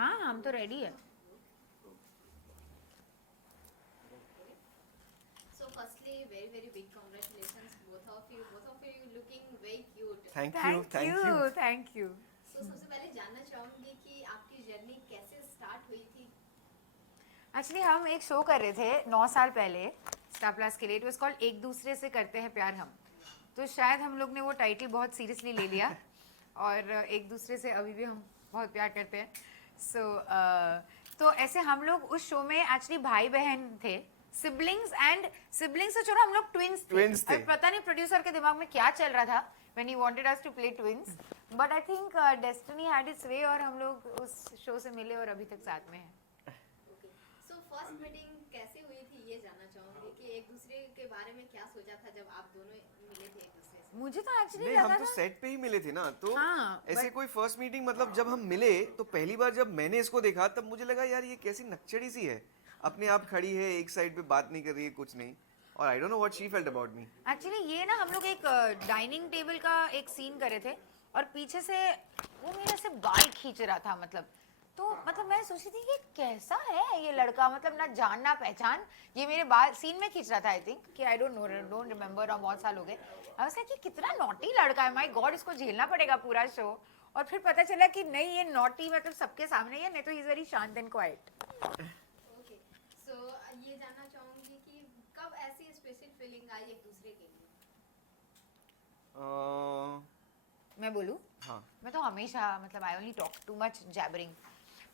हाँ हम तो रेडी है. So firstly, very very big congratulations both of you. Both of you looking very cute. Thank you, thank thank you. You, thank you. So सबसे पहले जानना चाहूंगी कि आपकी जर्नी कैसे स्टार्ट हुई थी. एक्चुअली हम एक शो कर रहे थे 9 साल पहले स्टार प्लस के लिए. इट वाज कॉल्ड एक दूसरे से करते हैं प्यार हम. तो शायद हम लोग ने वो टाइटल बहुत सीरियसली ले लिया और एक दूसरे से अभी भी हम बहुत प्यार करते हैं. सो तो ऐसे हम लोग उस शो में एक्चुअली भाई बहन थे, सिबलिंग्स तो छोड़ो, हम लोग ट्विंस थे. और पता नहीं प्रोड्यूसर के दिमाग में क्या चल रहा था when he wanted us to play twins, but I think destiny had its way और हम लोग उस शो से मिले और अभी तक साथ में हैं. Okay. So first meeting कैसे हुई थी ये जानना चाहूंगी कि एक दूसरे के बारे में क्या सोचा था जब आप दोनों मिले थे एक दूसरे से. मुझे तो एक्चुअली नहीं, लगा हम तो था सेट पे ही मिले थे ना, तो हाँ, ऐसे but- कोई फर्स्ट मीटिंग, मतलब जब हम मिले तो पहली बार जब मैंने इसको देखा तब मुझे लगा यार ये कैसी नक्चड़ी सी है, अपने आप खड़ी है एक साइड पे, बात नहीं कर रही है, कुछ नहीं. और I don't know what she felt about me. Actually ये ना हम लोग एक डाइनिंग टेबल का एक सीन करे थे और पीछे से वो मेरे से बाल खींच रहा था. मतलब मैं सोच रही थी ये कैसा है ये लड़का, मतलब ना जान ना पहचान, ये मेरे बाल सीन में खींच रहा था. आई थिंक कि आई डोंट रिमेम्बर, और बहुत साल हो गए. आई वाज लाइक कि कितना नॉटी लड़का है, माय गॉड, इसको झेलना पड़ेगा पूरा शो. और फिर पता चला कि नहीं, ये नॉटी मतलब सबके सामने ही है, नहीं तो ही इज वेरी शांत एंड क्वाइट. Okay. So ये जानना चाहूंगी कि कब ऐसी स्पेशल फीलिंग आई एक दूसरे के लिए. मैं बोलूं, हाँ, मैं तो हमेशा मतलब I only talk too much jabbering.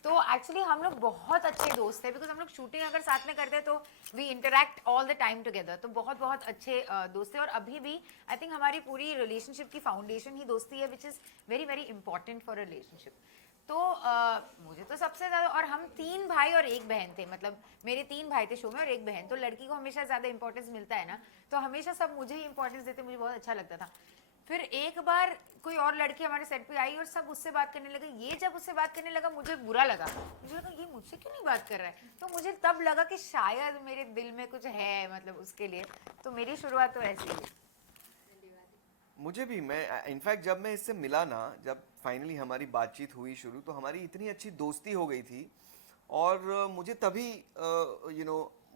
तो एक्चुअली हम लोग बहुत अच्छे दोस्त थे, बिकॉज हम लोग शूटिंग अगर साथ में करते तो we interact all the time together. तो बहुत बहुत अच्छे दोस्त थे और अभी भी आई थिंक हमारी पूरी रिलेशनशिप की फाउंडेशन ही दोस्ती है, which is very very important for relationship. तो मुझे तो सबसे ज़्यादा, और हम 3 भाई और 1 बहन थे, मतलब मेरे 3 भाई थे शो में और 1 बहन. तो लड़की को हमेशा ज़्यादा इंपॉर्टेंस मिलता है ना, तो हमेशा सब मुझे ही इंपॉर्टेंस देते, मुझे बहुत अच्छा लगता था. फिर एक बार कोई और लड़की हमारे सेट पे आई और सब उससे बात करने लगे. ये जब उससे बात करने लगा मुझे बुरा लगा, मुझे लगा ये मुझसे क्यों नहीं बात कर रहा है. तो मुझे तब लगा कि शायद मेरे दिल में कुछ है, मतलब उसके लिए. तो मेरी शुरुआत तो ऐसी ही. मुझे भी, मैं इनफैक्ट जब मैं इससे मिला ना, जब फाइनली हमारी बातचीत हुई शुरू, तो हमारी इतनी अच्छी दोस्ती हो गई थी. और मुझे तभी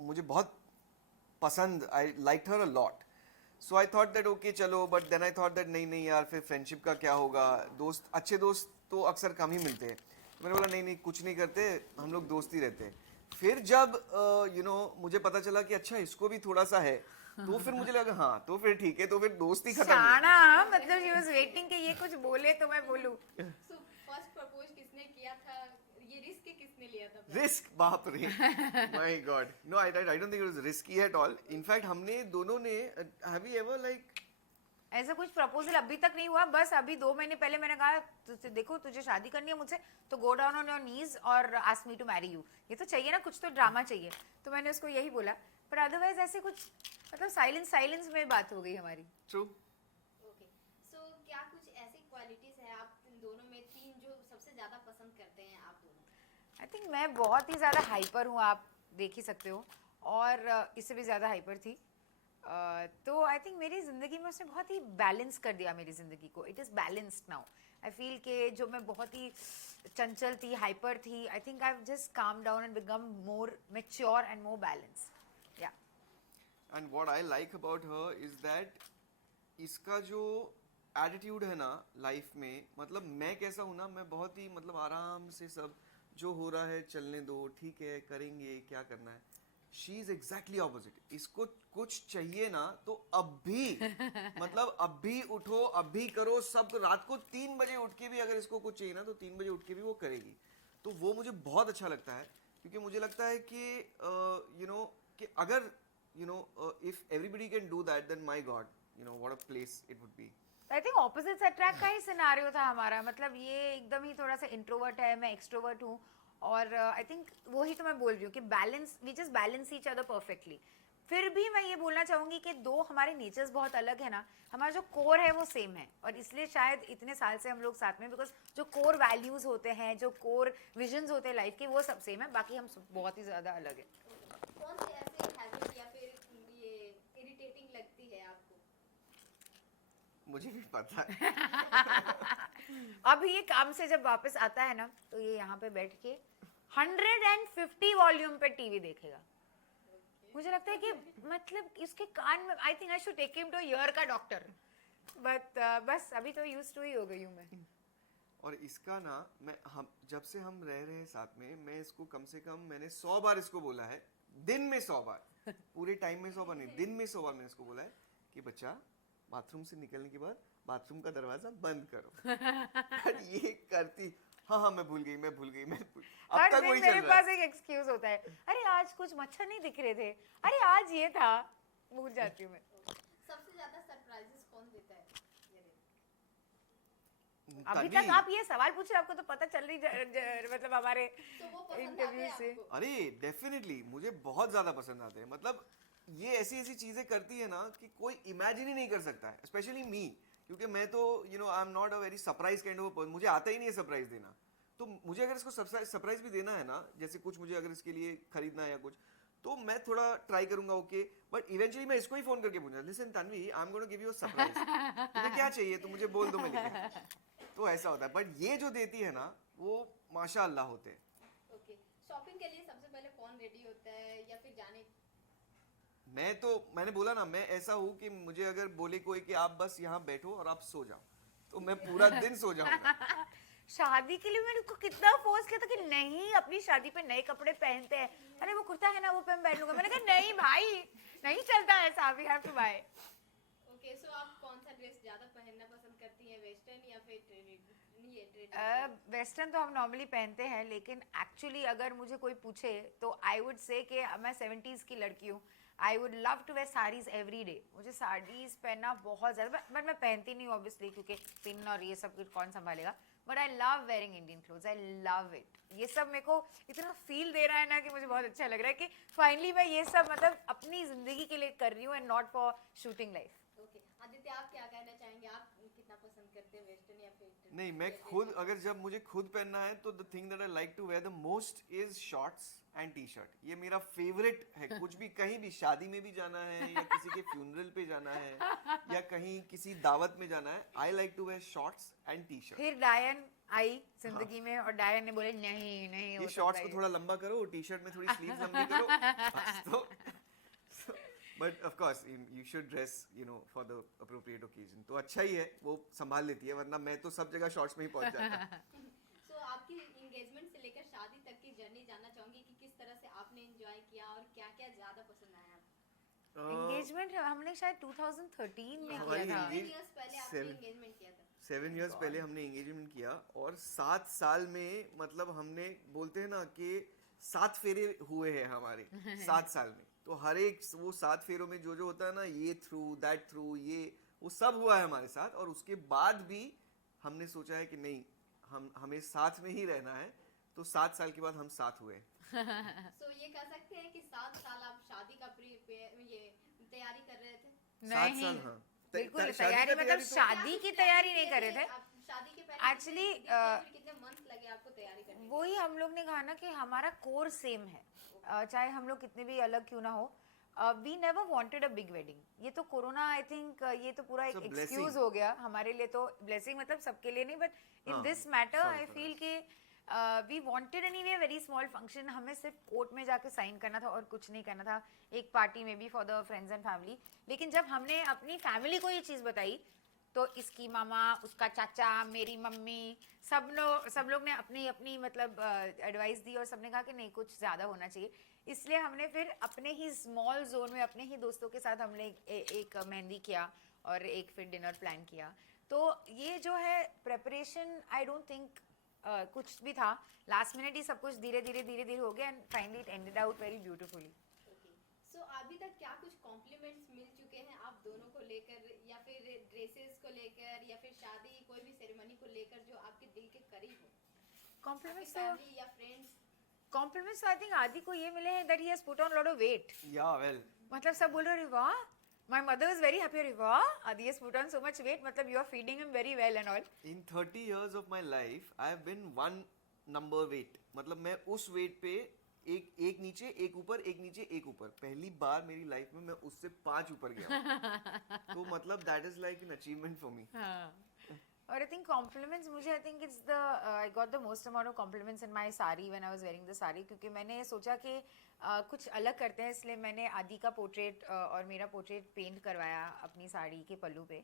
मुझे बहुत पसंद, I like her a lot. So I thought that okay चलो, but then I thought that नहीं नहीं यार, फिर फ्रेंडशिप का क्या होगा, दोस्त, अच्छे दोस्त तो अक्सर कम ही मिलते हैं. तो मैंने बोला नहीं नहीं, कुछ नहीं करते, हम लोग दोस्ती रहते हैं. फिर जब मुझे पता चला कि अच्छा इसको भी थोड़ा सा है, तो फिर मुझे लगा हाँ तो फिर ठीक है, तो फिर दोस्ती खत्म नहीं. शाना, मतलब शी वाज वेटिंग कि ये कुछ बोले तो मैं बोलूं. So first प्रपोज किसने किया था, ये रिस्क किसने लिया था. रिस्क, बाप रे, my God, no I don't think it was risky at all. In fact हमने दोनों ने, हैव यू एवर लाइक, ऐसा कुछ प्रपोजल अभी तक नहीं हुआ. बस अभी 2 महीने पहले मैंने कहा तुझे, देखो तुझे शादी करनी है मुझसे, तो go down on your knees और ask me to marry you. ये तो चाहिए ना, कुछ तो ड्रामा चाहिए. तो मैंने उसको यही बोला, पर अदरवाइज ऐसे कुछ, मतलब साइलेंस में बात हो गई हमारी. ट्रू. Okay. So क्या कुछ ऐसी क्वालिटीज है आप दोनों में, 3 जो सबसे ज्यादा पसंद करते हैं आप दोनों. आई थिंक मैं बहुत ही ज़्यादा हाइपर हूँ, आप देख ही सकते हो, और इससे भी ज़्यादा हाइपर थी. तो आई थिंक मेरी ज़िंदगी में उसने बहुत ही बैलेंस कर दिया मेरी ज़िंदगी को. It is balanced now. I feel कि जो मैं बहुत ही चंचल थी, हाइपर थी, I think I have just calm down and become more mature and more balance. Yeah and what I like about her is that इसका जो एटीट्यूड है ना लाइफ में, मतलब मैं कैसा हूँ ना, मैं बहुत ही मतलब आराम से सब जो हो रहा है चलने दो, ठीक है करेंगे, क्या करना है. She is exactly opposite. इसको कुछ चाहिए ना तो अभी मतलब अभी उठो, अभी करो, सब रात को 3 बजे उठ के भी अगर इसको कुछ चाहिए ना तो 3 बजे उठ के भी वो करेगी. तो वो मुझे बहुत अच्छा लगता है, क्योंकि मुझे लगता है कि कि अगर if everybody can do that, then my god, what a place it would be. I think opposites attract का ही सिनारियो था हमारा. मतलब ये एकदम ही थोड़ा सा इंट्रोवर्ट है, मैं एक्सट्रोवर्ट हूँ. और आई थिंक वही तो मैं बोल रही हूँ कि balance, we just balance each other perfectly. फिर भी मैं ये बोलना चाहूंगी कि 2 हमारे नेचर्स बहुत अलग है ना, हमारा जो कोर है वो सेम है, और इसलिए शायद इतने साल से हम लोग साथ में, बिकॉज जो कोर वैल्यूज होते हैं, जो कोर विजन्स होते हैं लाइफ के, वो सब सेम है. बाकी हम बहुत ही ज़्यादा अलग है. कौन से ऐसे हैबिट या फिर ये इरिटेटिंग लगती है आपको. मुझे भी पता है. अभी ये काम से जब वापस आता है ना तो ये यहाँ पे बैठ के 150 वॉल्यूम पे टीवी देखेगा. मुझे लगता है कि मतलब इसके कान में I think I should take him to ear का डॉक्टर. बट बस अभी तो यूज्ड टू ही हो गई हूँ मैं. और इसका ना हम जब से हम रह रहे हैं साथ में, मैं इसको कम से कम मैंने 100 बार इसको बोला है, दिन में 100 बार, पूरे टाइम में 100 बार नहीं, दिन में 100 बार मैंने इसको बोला है कि बच्चा बाथरूम से निकलने के बाद बाथरूम का दरवाजा बंद करो. पर ये करती हाँ मैं भूल गई अब हर तक दिन वही मेरे चल रहा है. पास एक एक्सक्यूज होता है. अरे आज कुछ मच्छर नहीं दिख रहे थे, अरे आज ये था. भूल जाती हूँ मैं. सबसे ज्यादा सरप्राइजेस कौन देता है ये दिन? अभी तन्वी, तक आप ये सवाल पूछ रहे हैं, आपको तो पता चल रही मतलब हमारे तो वो पसंद आते इंटरव्यू हैं से. आपको? अरे डेफिनेटली मुझे बहुत ज्यादा पसंद आते हैं. मतलब ये ऐसी चीजें करती है ना कि कोई इमेजिन ही नहीं कर सकता है, स्पेशली मी, क्योंकि मैं तो I am not a very surprise kind of person. मुझे आता ही नहीं है सरप्राइज देना. तो मुझे अगर इसको सरप्राइज भी देना है ना, जैसे कुछ मुझे अगर इसके लिए खरीदना है या कुछ, तो मैं थोड़ा ट्राई करूंगा. ओके, बट इवेंचुअली मैं इसको ही फोन करके पूछूंगा, listen Tanvi, I am going to give you a surprise, तुम्हें क्या चाहिए तो मुझे बोल दो, मैं लेके. तो ऐसा होता है. बट ये जो देती है ना वो माशाअल्लाह होते हैं. ओके, शॉपिंग के लिए सबसे पहले कौन रेडी होता है या फिर जाने? मैंने बोला ना, मैं ऐसा हूँ कि मुझे अगर बोले कोई कि आप बस यहाँ बैठो और आप सो जाओ, तो मैं पूरा दिन सो जाऊंगा. शादी के लिए मैंने उसको कितना फोर्स किया था कि नहीं, अपनी शादी पे नए कपड़े पहनते हैं. अरे वो कुर्ता है ना, वो पे मैं पहन लूंगा. मैंने कहा नहीं भाई, नहीं चलता ऐसा, we have to buy. Okay, so आप कौन सा ड्रेस ज्यादा पहनना पसंद करती हैं, वेस्टर्न या फिर ट्रेडिशनल? वेस्टर्न तो हम नॉर्मली पहनते हैं, लेकिन एक्चुअली अगर मुझे कोई पूछे तो आई वुड से कि मैं 70s की लड़की हूँ. I would love to wear saris every day. मुझे साड़ीज पहनना बहुत ज़्यादा, बट मैं पहनती नहीं हूँ ऑब्वियसली, क्योंकि पिन और ये सब कुछ कौन संभालेगा. But I love wearing Indian clothes, I love it. ये सब मेरे को इतना फील दे रहा है ना कि मुझे बहुत अच्छा लग रहा है कि फाइनली मैं ये सब मतलब अपनी ज़िंदगी के लिए कर रही हूँ and not for shooting life. Okay, Aditya आप क्या कहना चाहेंगे? आप कितना पसंद करते हैं, वेस्टर्न या फिर नहीं, मैं खुद अगर जब मुझे खुद पहनना है तो the thing that I like to wear the most is shorts and T shirt. ये मेरा फेवरेट है. कुछ भी कहीं भी शादी में भी जाना है या किसी के फ्यूनरल पे जाना है या कहीं किसी दावत में जाना है, I like to wear shorts and T shirt. फिर डायन आई जिंदगी में और डायन ने बोले नहीं नहीं हो ये सकता शॉर्ट्स को ये. थोड़ा लंबा करो, टी शर्ट में थोड़ी स्लीव्स लंबी करो. बस. तो but of course you should dress for the appropriate occasion. तो अच्छा ही है, वो संभाल लेती है, वरना मैं तो सब जगह शॉर्ट्स में ही पहुंच जाता. सो आपकी एंगेजमेंट से लेकर शादी तक की जर्नी जानना चाहूंगी कि किस तरह से आपने एंजॉय किया और क्या-क्या ज्यादा पसंद आया आपको? एंगेजमेंट हमने शायद 2013 में हमारी किया था. 7 इयर्स पहले आपने Seven. एंगेजमेंट किया था. 7 इयर्स पहले हमने एंगेजमेंट किया और 7 साल में मतलब हमने, बोलते हैं ना कि 7 फेरे हुए हैं हमारे 7 साल में. तो हर एक वो 7 फेरों में जो होता है ना, ये थ्रू दैट थ्रू, ये वो सब हुआ है हमारे साथ. और उसके बाद भी हमने सोचा है कि नहीं, हमें साथ में ही रहना है. तो 7 साल के बाद हम साथ हुए. सो ये कह सकते हैं कि 7 साल आप शादी का ये तैयारी कर रहे थे? 7 नहीं, साल, हाँ. बिल्कुल शादी का तैयारी मतलब तैयारी तो- शादी की तैयारी नहीं कर रहे थे. आप शादी के पहले Actually, कितने मंथ लगे आपको तैयारी करने में? वही हम लोग ने कहा ना कि हमारा कोर सेम है. चाहे हम लोग कितने भी अलग क्यों ना हो, we never wanted a big wedding. ये तो कोरोना आई थिंक ये तो पूरा एक It's a एक्सक्यूज blessing. हो गया हमारे लिए. तो ब्लेसिंग मतलब सबके लिए नहीं, बट इन हाँ, this matter sorry I for feel कि we wanted anyway very small function. हमें सिर्फ कोर्ट में जाके साइन करना था और कुछ नहीं करना था. एक पार्टी में भी for the friends and family. लेकिन जब हमने अपनी फैमिली को ये चीज़ बताई तो इसकी मामा, उसका चाचा, मेरी मम्मी, सब लोग ने अपनी अपनी मतलब एडवाइस दी और सबने कहा कि नहीं, कुछ ज़्यादा होना चाहिए. इसलिए हमने फिर अपने ही स्मॉल जोन में अपने ही दोस्तों के साथ हमने एक मेहंदी किया और एक फिर डिनर प्लान किया. तो ये जो है प्रेपरेशन, आई डोंट थिंक कुछ भी था. लास्ट मिनट ही सब कुछ धीरे धीरे हो गया and finally it ended out very beautifully. Okay, so अभी तक क्या कुछ कॉम्प्लीमेंट्स मिल चुके हैं आप दोनों को लेकर, या फिर ड्रेसेस को लेकर, या फिर शादी कोई भी सेरेमनी को लेकर जो आपके दिल के करीब हो? कॉम्प्लीमेंट्स फैमिली या friends? Compliments I think Aadi को ये मिले हैं that he has put on lot of weight. Yeah, well, मतलब सब बोल रहे वाह, my mother was very happy. अरे वाह, आदि has put on so much weight. मतलब you are feeding him very well and all. in 30 years of my life I have been one number weight. मतलब मैं उस वेट पे एक नीचे एक ऊपर, एक नीचे एक ऊपर. पहली बार मेरी लाइफ में मैं उससे 5 ऊपर गया. तो मतलब that is like an achievement for me. हाँ. और आई थिंक कॉम्प्लीमेंट्स मुझे I think it's the I got the most amount of compliments in my sari when I was wearing the sari, क्योंकि मैंने सोचा कि कुछ अलग करते हैं, इसलिए मैंने आदि का पोर्ट्रेट और मेरा पोर्ट्रेट पेंट करवाया अपनी साड़ी के पल्लू पे,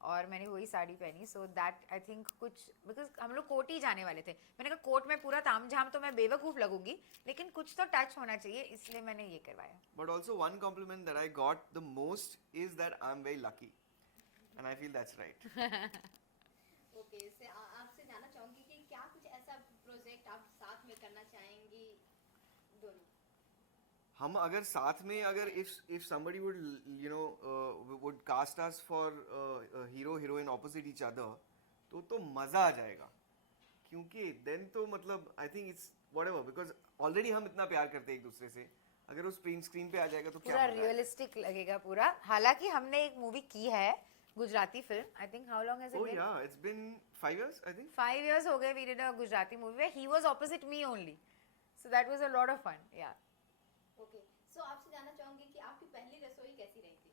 और मैंने वही साड़ी पहनी. सो दैट आई थिंक कुछ, बिकॉज हम लोग कोट ही जाने वाले थे, मैंने कहा कोट में पूरा ताम झाम तो मैं बेवकूफ़ लगूंगी, लेकिन कुछ तो टच होना चाहिए, इसलिए मैंने ये करवाया. But also one compliment that I got the most is that I'm very lucky, and I feel that's right. Okay, आपसे जानना चाहूंगी कि क्या कुछ ऐसा प्रोजेक्ट आप साथ में करना चाहेंगी दोनों? हम अगर साथ में अगर if somebody would would cast us for hero heroine opposite each other, तो मजा आ जाएगा, क्योंकि then तो मतलब I think it's whatever, because already हम इतना प्यार करते हैं एक दूसरे से, अगर वो स्क्रीन पे आ जाएगा तो क्या पूरा मजा है? रियलिस्टिक लगेगा पूरा. हालांकि हमने एक मूवी की है Gujarati film, I think how long has it Oh been? yeah, it's been 5 years I think. 5 years हो गए. We did a Gujarati movie where he was opposite me only, so that was a lot of fun. Yeah okay, so आपसे जानना चाहूंगी कि आपकी पहली रसोई कैसी रही थी?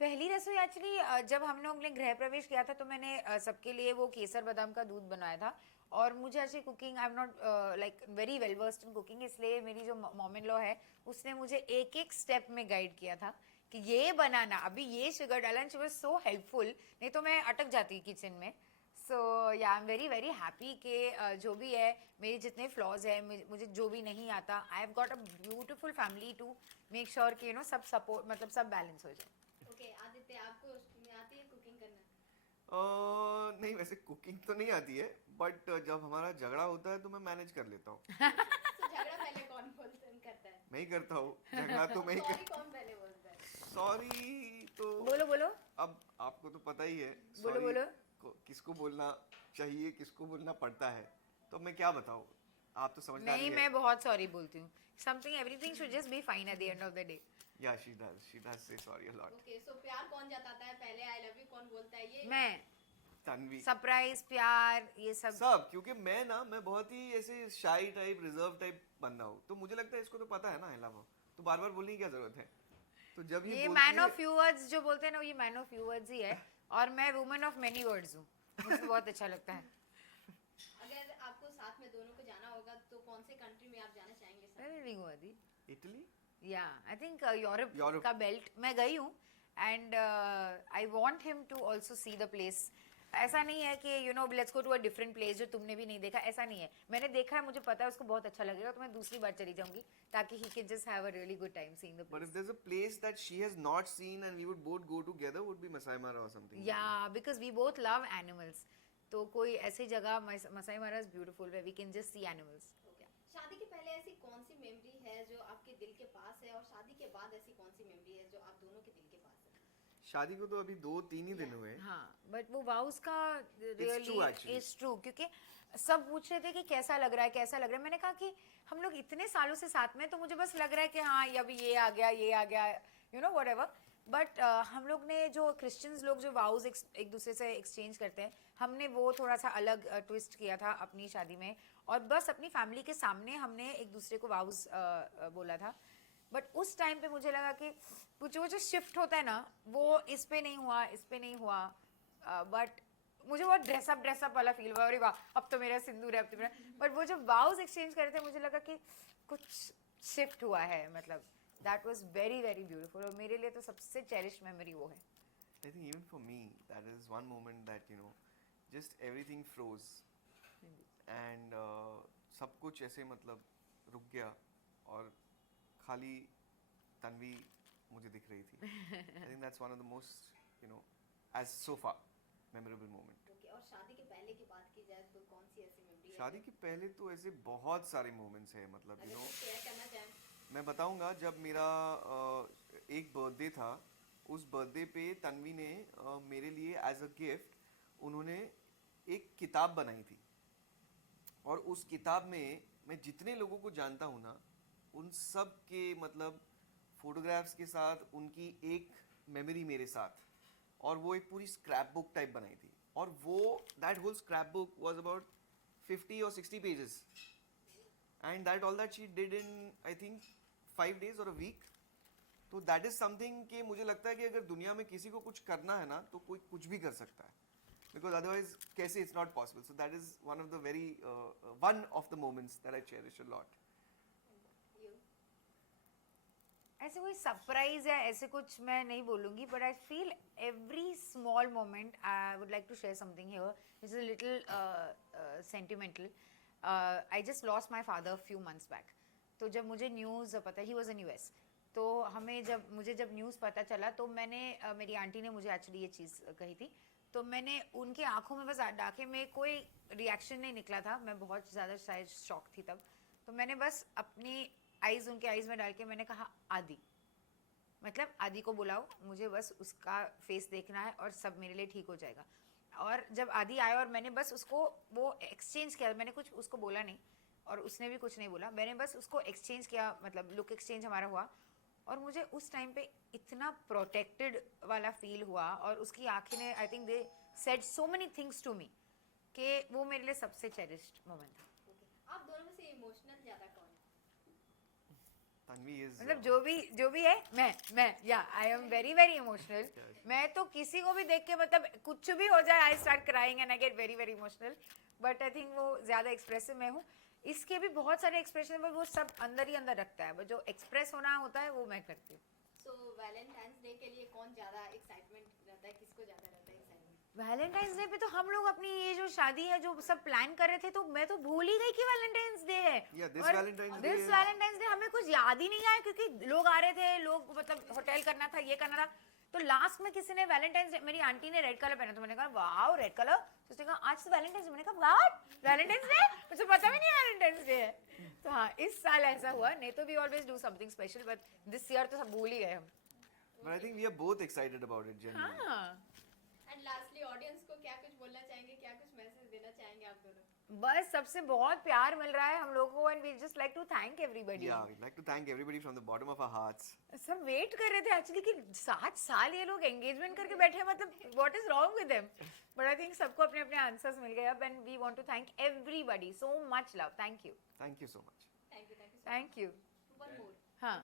पहली रसोई एक्चुअली जब हम लोग ने गृह प्रवेश किया था तो मैंने सबके लिए वो केसर बादाम का दूध बनाया था, और मुझे ऐसे cooking I am not like very well versed in cooking, इसलिए मेरी जो मॉम इन लॉ है उसने मुझे एक एक स्टेप में गाइड किया था कि ये बनाना, अभी ये शुगर डाला, and she was so helpful, नहीं तो मैं अटक जाती किचन में. सो या I am very very happy कि जो भी है, मेरे जितने फ्लॉज है, मुझे जो भी नहीं आता, I have got a beautiful family to make sure कि सब सपोर्ट, मतलब सब बैलेंस हो जाए. ओके, आदित्य आपको आती है कुकिंग करना? नहीं, वैसे कुकिंग तो नहीं आती है, बट जब हमारा झगड़ा होता है तो मैं मैनेज कर लेता हूँ. तो झगड़ा पहले कौन करता है? मैं ही करता हूँ झगड़ा, तो मैं ही सॉरी कौन पहले बोलता है? सॉरी तो बोलो बोलो अब आपको तो पता ही है बोलो sorry बोलो. किसको बोलना चाहिए, किसको बोलना पड़ता है, तो मैं क्या बताऊँ, आप तो समझदार नहीं, ही मैं है. बहुत सॉरी बोलती हूँ. Something everything should just be fine at the end of the day. या शी डज से सॉरी अ लॉट. ओके, सो प्यार कौन जताता है पहले? आई लव यू कौन बोलता है? ये मैं तन्वी सरप्राइज, प्यार, ये सब क्योंकि मैं बहुत ही ऐसे शाई टाइप, रिजर्व टाइप बंदा हूँ, तो मुझे लगता है इसको तो पता है ना आई लव, तो बार बार बोलने की क्या जरूरत है. तो जब ये बोलती मैन है- ऑफ फ्यू वर्ड्स जो बोलते हैं ना, ये मैन ऑफ फ्यू वर्ड्स ही है, और मैं वुमन ऑफ मेनी वर्ड्स हूँ, मुझे बहुत अच्छा लगता है. अगर आपको साथ में दोनों को जाना होगा तो कौन से कंट्री में आप जाना चाहेंगे साथ? अरे नहीं हुआ दी. Italy. Yeah I think Europe Europe. का बेल्ट मैं गई हूँ, and I want him to also see the place. ऐसा नहीं है कि let's go to a different place जो तुमने भी नहीं देखा, ऐसा नहीं है. मैंने देखा है, मुझे पता है उसको बहुत अच्छा लगेगा, तो मैं दूसरी बार चली जाऊंगी ताकि he can just have a really good time seeing the But place. if there's a place that she has not seen and we would both go together, would be Masai Mara or something. Yeah because we both love animals, तो कोई ऐसी जगह, Masai Mara is beautiful where we can just see animals. Okay, शादी के पहले ऐसी कौन सी memory है जो आपके दिल के पास है, और शादी के बाद ऐसी कौन सी मेमोरी है जो आप दोनों के दिल के पास है? शादी को तो अभी 2-3 ही दिन हुए हैं. हाँ, बट वो वाउस का true really actually. Is true, क्योंकि सब पूछ रहे थे कि कैसा लग रहा है, कैसा लग रहा है. मैंने कहा कि हम लोग इतने सालों से साथ में, तो मुझे बस लग रहा है कि हाँ, अभी ये आ गया, व्हाटएवर. बट हम लोग ने जो क्रिश्चियंस लोग जो वाउस एक दूसरे से एक्सचेंज करते हैं, हमने वो थोड़ा सा अलग ट्विस्ट किया था अपनी शादी में, और बस अपनी फैमिली के सामने हमने एक दूसरे को वाउस बोला था. बट उस टाइम पे मुझे लगा कि वो जो शिफ्ट होता है ना, वो इस पे नहीं हुआ, बट मुझे वो ड्रेसअप वाला फील हुआ, अरे वाह अब तो मेरा सिंदूर है, अब तो मेरा. बट वो जो वाउस एक्सचेंज कर रहे थे, मुझे लगा कि कुछ शिफ्ट हुआ है, मतलब that was very very beautiful, और मेरे लिए तो सबसे चेरिश मेमोरी वो है. I think even for me, that is one moment that just everything froze and सब कुछ ऐसे मतलब रुक गया, और खाली तन्वी मुझे दिख रही थी. I think that's one of the most as so far memorable moment. Okay, और शादी के पहले की बात की जाए तो कौन सी ऐसी मेमोरी है? शादी के पहले तो ऐसे बहुत सारे moments हैं, मतलब अगर कुछ शेयर करना चाहें? मैं बताऊंगा. जब मेरा एक बर्थडे था, उस बर्थडे पे तन्वी ने मेरे लिए एज अ गिफ्ट उन्होंने एक किताब बनाई थी, और उस किताब में मैं जितने लोगों को जानता हूँ ना, उन सब के मतलब फोटोग्राफ्स के साथ उनकी एक मेमोरी मेरे साथ, और वो एक पूरी स्क्रैप बुक टाइप बनाई थी, और वो that whole scrapbook was about 50 or 60 pages, and that all that she did in I think 5 days or a week. तो दैट इज समथिंग कि मुझे लगता है कि अगर दुनिया में किसी को कुछ करना है ना, तो कोई कुछ भी कर सकता है. because otherwise kaise it's not possible. So that is one of the very one of the moments that I cherish a lot. You? ऐसे कोई सरप्राइज या ऐसे कुछ मैं नहीं बोलूँगी, but I feel every small moment I would like to share something here which is a little sentimental. I just lost my father few months back. तो जब मुझे न्यूज़ पता, ही वॉज इन US, तो हमें जब news पता चला तो मैंने मेरी आंटी ने मुझे एक्चुअली ये चीज़ कही थी, तो मैंने उनकी आंखों में बस डाके में कोई रिएक्शन नहीं निकला था. मैं बहुत ज़्यादा शायद शॉक थी तब. तो मैंने बस अपनी आइज़ उनके आइज़ में डाल के मैंने कहा आदि, मतलब आदि को बुलाओ, मुझे बस उसका फेस देखना है और सब मेरे लिए ठीक हो जाएगा. और जब आदि आया और मैंने बस उसको वो एक्सचेंज किया, मैंने कुछ उसको बोला नहीं और उसने भी कुछ नहीं बोला, मैंने बस उसको एक्सचेंज किया, मतलब लुक एक्सचेंज हमारा हुआ. और मुझे उस टाइम पे इतना प्रोटेक्टेड वाला फील हुआ और उसकी आंखें ने, I think they said so many things to me, कि वो मेरे लिए सबसे चेरिश्ड मोमेंट था. Okay. आप दोनों में से इमोशनल ज्यादा कौन है? Tanvi is मतलब जो भी है, मैं या I am very very emotional. मैं तो किसी को भी देख के, मतलब कुछ भी हो जाए, I start crying and I get very very emotional. But I think वो ज़्यादा एक्सप्रेसिव मैं हूँ. इसके भी बहुत सारे एक्सप्रेशन, वो सब अंदर ही अंदर रखता है, जो एक्सप्रेस होना होता है वो मैं करती हूँ. सो वैलेंटाइंस डे के लिए कौन ज्यादा एक्साइटमेंट रहता है, किसको ज्यादा रहता है एक्साइटमेंट? वैलेंटाइंस डे पे तो हम लोग अपनी ये जो शादी है जो सब प्लान कर रहे थे, तो मैं तो भूल ही गई कि वैलेंटाइंस डे है. Yeah, this और Valentine's Day this is- Valentine's Day हमें कुछ याद ही नहीं आया, क्योंकि लोग आ रहे थे, लोग मतलब होटल करना था, ये करना था. तो लास्ट में किसी ने वैलेंटाइंस डे, मेरी आंटी ने रेड कलर पहना, तो मैंने कहा वाओ रेड कलर. तो उसने कहा आज तो वैलेंटाइंस डे. मैंने कहा व्हाट, वैलेंटाइंस डे? मुझे पता भी नहीं वैलेंटाइंस डे है. तो हाँ, इस साल ऐसा हुआ. नहीं तो we always do something special, but this year तो सब भूल ही गए हम. But I think we are both excited about it generally. हाँ, एंड लास्टली ऑडियंस को क्या कुछ बोलना चाहेंगे, क्या कुछ मैसेज देना चाहेंगे आप दोनों? बस सबसे बहुत प्यार मिल रहा है हम लोगों को, and we just like to thank everybody. Yeah, we'd like to thank everybody from the bottom of our hearts. सब वेट कर रहे थे एक्चुअली कि 7 साल ये लोग एंगेजमेंट करके बैठे हैं, मतलब what is wrong with them. But I think सबको अपने अपने आंसर्स मिल गए अब, and we want to thank everybody. So much love. Thank you. Thank you so much. Thank you. Thank you. One more.